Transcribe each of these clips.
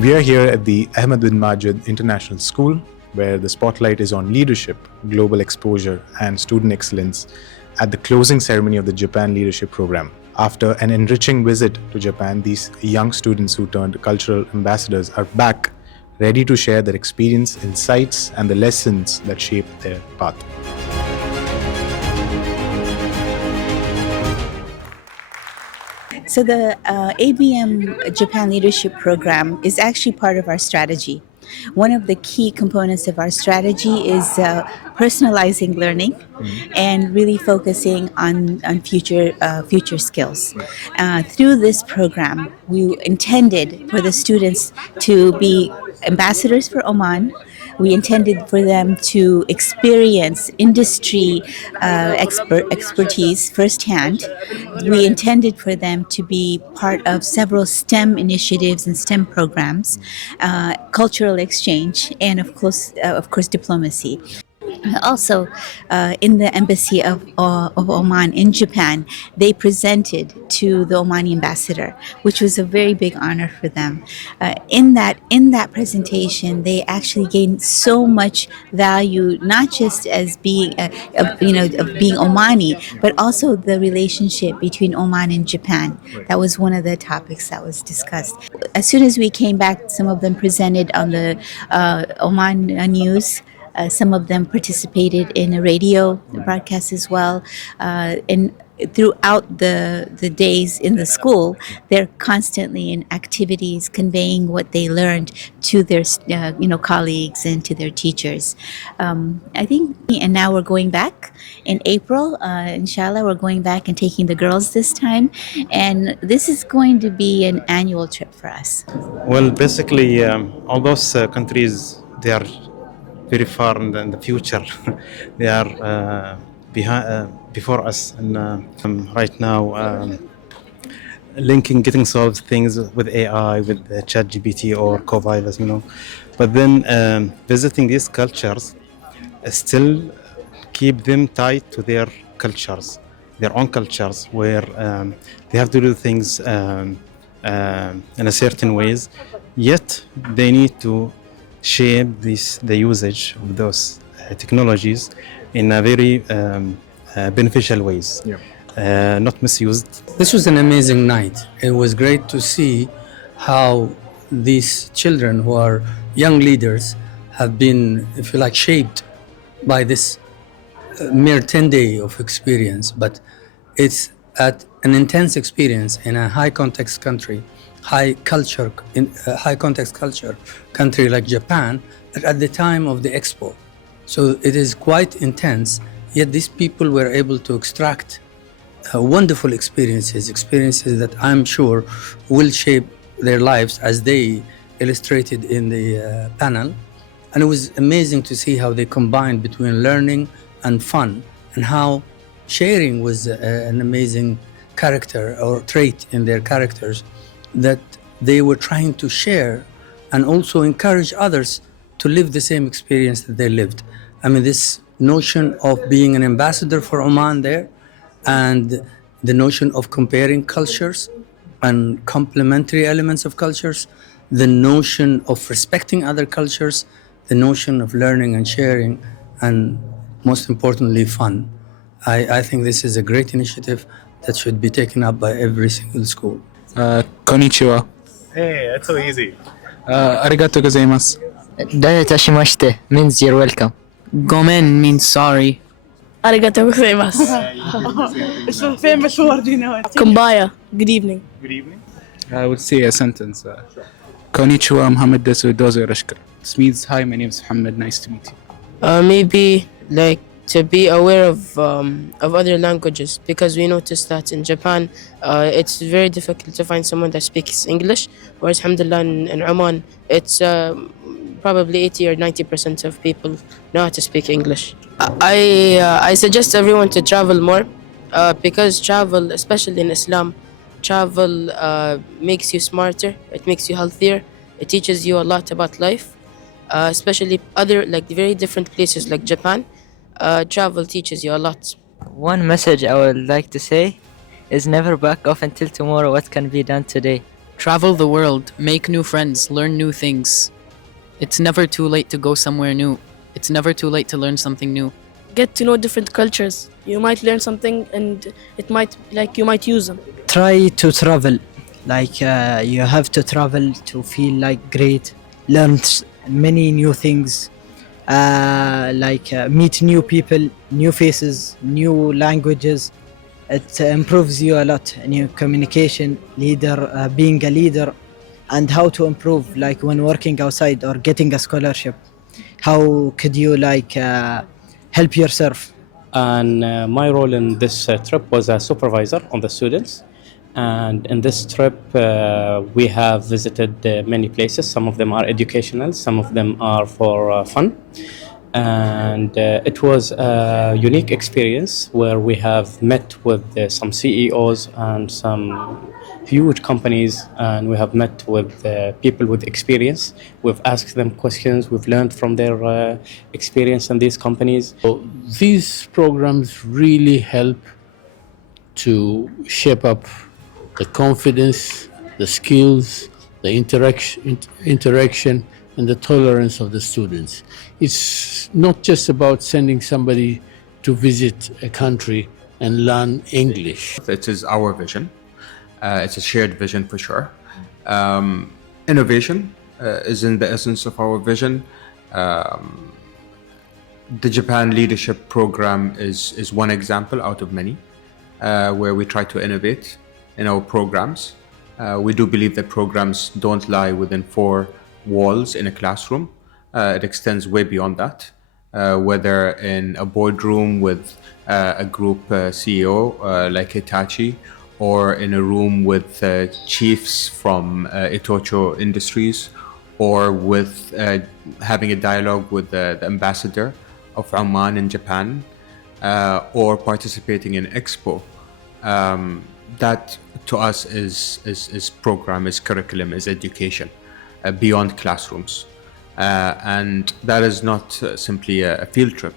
We are here at the Ahmad bin Majid International School, where the spotlight is on leadership, global exposure, and student excellence at the closing ceremony of the Japan Leadership Program. After an enriching visit to Japan, these young students who turned cultural ambassadors are back, ready to share their experience, insights, and the lessons that shaped their path. So the ABM Japan Leadership Program is actually part of our strategy. One of the key components of our strategy is personalizing learning and really focusing on future skills. Through this program, we intended for the students to be ambassadors for Oman. We intended for them to experience industry expertise firsthand. We intended for them to be part of several STEM initiatives and STEM programs, cultural exchange, and of course, diplomacy. Also, in the embassy of Oman in Japan, they presented to the Omani ambassador, which was a very big honor for them. In that presentation, they actually gained so much value, not just as being being Omani, but also the relationship between Oman and Japan. That was one of the topics that was discussed. As soon as we came back, some of them presented on the Oman news. Some of them participated in a radio broadcast as well. And throughout the days in the school, they're constantly in activities conveying what they learned to their colleagues and to their teachers. I think, and now we're going back in April. Inshallah, we're going back and taking the girls this time, and this is going to be an annual trip for us. Well, basically, all those countries, they are very far in the future. They are before us, and right now getting solved things with AI, with ChatGPT or Copilot, But then visiting these cultures still keep them tied to their cultures, their own cultures, where they have to do things in a certain ways. Yet they need to shape the usage of those technologies in a very beneficial ways, not misused. This was an amazing night. It was great to see how these children who are young leaders have been, if you like, shaped by this mere 10 days of experience, but it's at an intense experience in a high context country, high context culture country like Japan at the time of the Expo. So it is quite intense, yet these people were able to extract wonderful experiences that I'm sure will shape their lives as they illustrated in the panel. And it was amazing to see how they combined between learning and fun, and how sharing was an amazing character or trait in their characters, that they were trying to share and also encourage others to live the same experience that they lived. I mean, this notion of being an ambassador for Oman there, and the notion of comparing cultures and complementary elements of cultures, the notion of respecting other cultures, the notion of learning and sharing, and most importantly, fun. I think this is a great initiative that should be taken up by every single school. Konnichiwa. Hey, that's so easy. Arigato gozaimasu. Daretashimashite means you're welcome. Gomen means sorry. Arigato gozaimasu. It's a famous word, you know it. Kumbaya. Good evening. Good evening. I would say a sentence. Konnichiwa, Muhammad Desu Dozo Rashkar. This means, hi, my name is Muhammad, nice to meet you. Maybe like to be aware of other languages, because we noticed that in Japan it's very difficult to find someone that speaks English, whereas alhamdulillah in Oman it's probably 80 or 90% of people know how to speak English. I suggest everyone to travel more, because travel, especially in Islam, travel makes you smarter, it makes you healthier, it teaches you a lot about life, especially other like very different places like Japan. Travel teaches you a lot. One message I would like to say is never back off until tomorrow what can be done today. Travel the world, make new friends, learn new things. It's never too late to go somewhere new. It's never too late to learn something new. Get to know different cultures. You might learn something and it might, like, you might use them. Try to travel. Like you have to travel to feel like great, learn many new things, meet new people, new faces, new languages. It improves you a lot in your communication, being a leader, and how to improve, like when working outside or getting a scholarship. How could you help yourself? And my role in this trip was a supervisor on the students. And in this trip, we have visited many places. Some of them are educational, some of them are for fun. And it was a unique experience where we have met with some CEOs and some huge companies, and we have met with people with experience. We've asked them questions, we've learned from their experience in these companies. So these programs really help to shape up the confidence, the skills, the interaction and the tolerance of the students. It's not just about sending somebody to visit a country and learn English. It is our vision. It's a shared vision for sure. Innovation is in the essence of our vision. The Japan Leadership Program is one example out of many where we try to innovate in our programs. We do believe that programs don't lie within four walls in a classroom. It extends way beyond that, whether in a boardroom with a group CEO like Hitachi, or in a room with chiefs from Itocho Industries, or with having a dialogue with the ambassador of Oman in Japan, or participating in Expo. That to us is program, is curriculum, is education beyond classrooms. And that is not simply a field trip.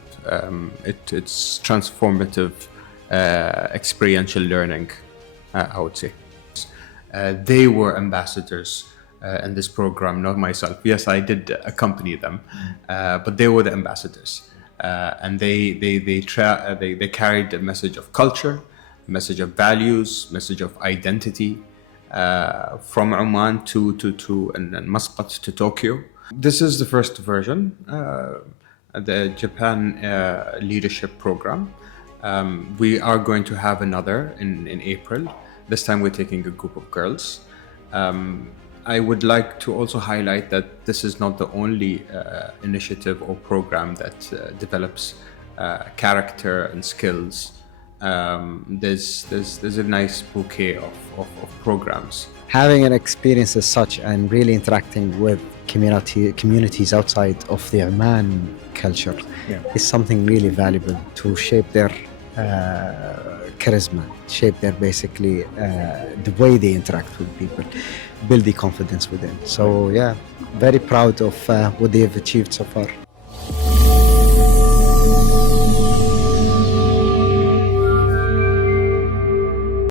It's transformative experiential learning, I would say. They were ambassadors in this program, not myself. Yes, I did accompany them, but they were the ambassadors. And they carried a message of culture, message of values, message of identity, from Oman and Muscat to Tokyo. This is the first version, the Japan Leadership Program. We are going to have another in April. This time we're taking a group of girls. I would like to also highlight that this is not the only initiative or program that develops character and skills. There's a nice bouquet of programs. Having an experience as such and really interacting with communities outside of the Oman culture is something really valuable to shape their charisma, shape their basically the way they interact with people, build the confidence within. So yeah, very proud of what they have achieved so far.